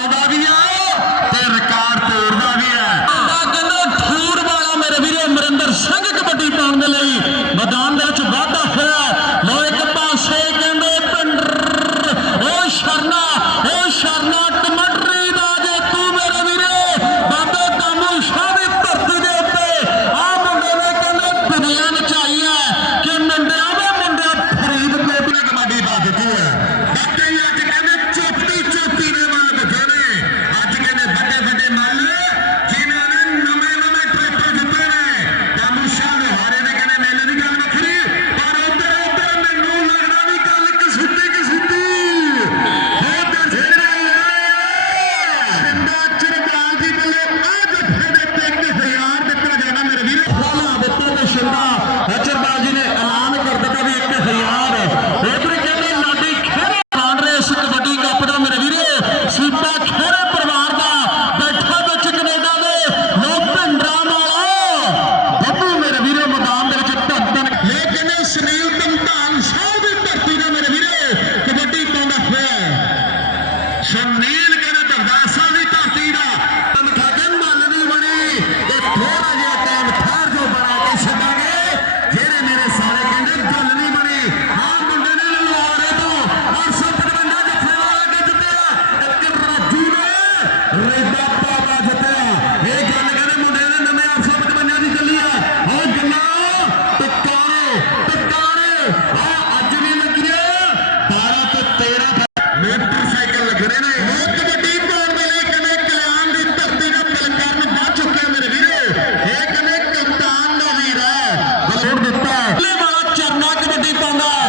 Abi abi ya. ਹੈ। ਸੁਨੀਲ ਕਹਿੰਦੇ ਦਰਦਾਸਾ Sultanlar.